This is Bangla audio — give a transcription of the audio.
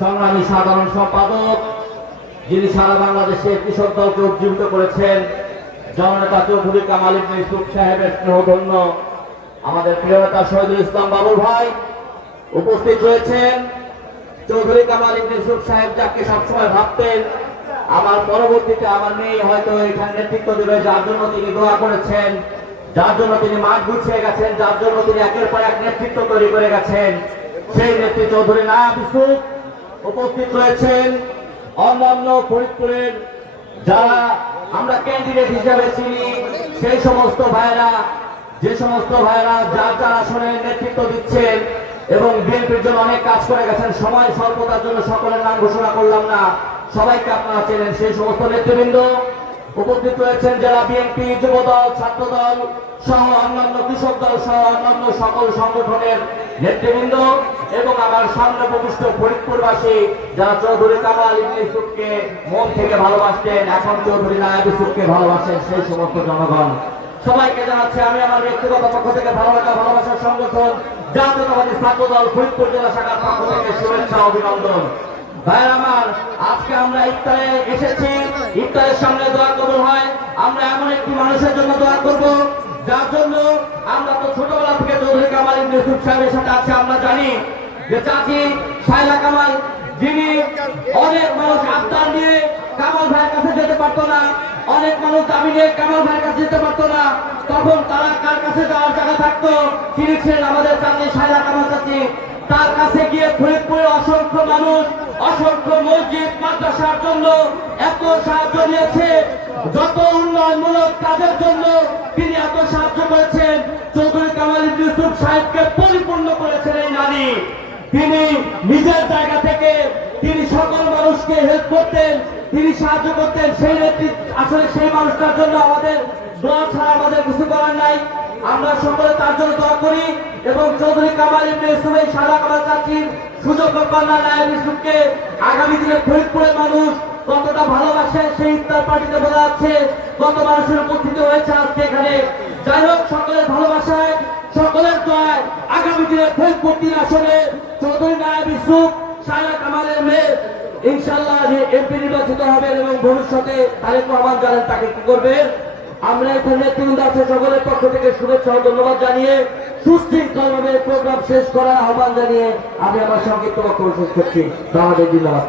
সংগ্রামী সাধারণ সম্পাদক, যিনি সারা বাংলাদেশে কৃষক দলকে উজ্জীবিত করেছেন, জননেতা চৌধুরী কামাল ইউসুফ সাহেবের স্নেহধন্য আমাদের প্রিয় নেতা শহীদুল ইসলাম বাবুল ভাই উপস্থিত রয়েছেন। চৌধুরী কামাল ইবনে ইউসুফ সাহেব যাকে সবসময় ভাবতেন, আমার পরবর্তীতে আমার মেয়ে হয়তো এখানে নেতৃত্ব দেবে, যার জন্য তিনি দোয়া করেছেন, যার জন্য তিনি মাঠ গুছিয়ে গেছেন, যার জন্য তিনি একের পর এক নেতৃত্ব তৈরি করে গেছেন। সেই নেত্রী চৌধুরী না ইউসুফ উপস্থিত রয়েছেন। অন্যান্য ফরিদপুরের যারা আমরা ক্যান্ডিডেট হিসাবে চিনি, সেই সমস্ত ভাইরা যে সমস্ত ভাইরা যার যার আসনে নেতৃত্ব দিচ্ছেন এবং বিএনপির জন্য অনেক কাজ করে গেছেন। সময় স্বল্পতার জন্য সকলের নাম ঘোষণা করলাম না। সবাইকে আপনারা চেনেন সেই সমস্ত নেতৃবৃন্দ। উপস্থিত রয়েছেন জেলা বিএনপি যুবদল, ছাত্রদল সহ অন্যান্য কৃষক দল সহ অন্যান্য সকল সংগঠনের নেতৃবৃন্দ এবং আমার সামনে প্রবিষ্ট ফরিদপুরবাসী যারা চৌধুরী কামাল ইবনে মন থেকে ভালোবাসতেন, এখন চৌধুরী নায়ক ইউসুফকে ভালোবাসেন সেই সমস্ত জনগণ। সবাইকে জানাচ্ছি, আমি আমার ব্যক্তিগত পক্ষ থেকে ভালো লাগা ভালোবাসার সংগঠন জাতীয়তাবাদী ছাত্র দল ফরিদপুর জেলা শাখার পক্ষ থেকে শুভেচ্ছা অভিনন্দন। ভাইয়ের আমার, আজকে আমরা ইফতারে এসেছি। ইফতারের সামনে দোয়া কবুল হয় আমরা এমন একটি মানুষের জন্য দোয়া করব, যার জন্য আমরা তো ছোটবেলা থেকে চৌধুরী কামাল ইবনে সাহেবের সাথে আছে, আমরা জানি যে চাচি সাইলা কামাল, যিনি অনেক মানুষ আবদার নিয়ে কামাল ভাইয়ের কাছে যেতে পারতো অনেক মানুষ দাবি নিয়ে কামাল ভাইয়ের কাছে যেতে পারতো না। তখন তারা কার কাছে যাওয়ার জায়গা থাকতো? তিনি ছিলেন আমাদের চাচি সাইলা কামাল চাচি। তার কাছে গিয়ে ফরিদপুরে অসংখ্য মানুষ, অসংখ্য মসজিদ, মাদ্রাসার জন্য এত সাহায্য নিয়েছে। যত উন্নয়নমূলক কাজের জন্য তিনি এত সাহায্য করেছেন। চৌধুরী কামাল ইউসুফ সাহেবকে পরিপূর্ণ করেছেন এই নারী। তিনি নিজের জায়গা থেকে তিনি সকল মানুষকে হেল্প করতেন। তিনি সাহায্য করতেন সেই নেতৃত্ব আসলে সেই মানুষটার জন্য আমাদের দোয়া ছাড়া আমাদের কিছু করার নাই। আমরা সকলে তার জন্য দোয়া করি এবং চৌধুরী কামাল ইবনে এই সাদা কামাল চাচির সুযোগ্য কন্যা নায়ক ইউসুফকে। আগামী দিনে ফরিদপুরের মানুষ কতটা ভালোবাসে সেই ইফতার পার্টিতে বোঝা যাচ্ছে কত মানুষের উপস্থিতি হয়েছে আজকে এখানে। যাই হোক, সকলের ভালোবাসায়, সকলের দোয়ায় আগামী দিনে ফরিদপুর তিন আসনে চৌধুরী নায়ক ইউসুফ, সাদা কামালের মেয়ে ইনশাল্লাহ এমপি নির্বাচিত হবেন এবং ভবিষ্যতে তারেক রহমান জানেন তাকে কি করবেন। আমরা এখানে আছে, সকলের পক্ষ থেকে শুভেচ্ছা ও ধন্যবাদ জানিয়ে সুশৃঙ্খলভাবে প্রোগ্রাম শেষ করার আহ্বান জানিয়ে আমি আমার সংক্ষিপ্ত বক্তব্য শেষ করছি। আমাদের জিন্দাবাদ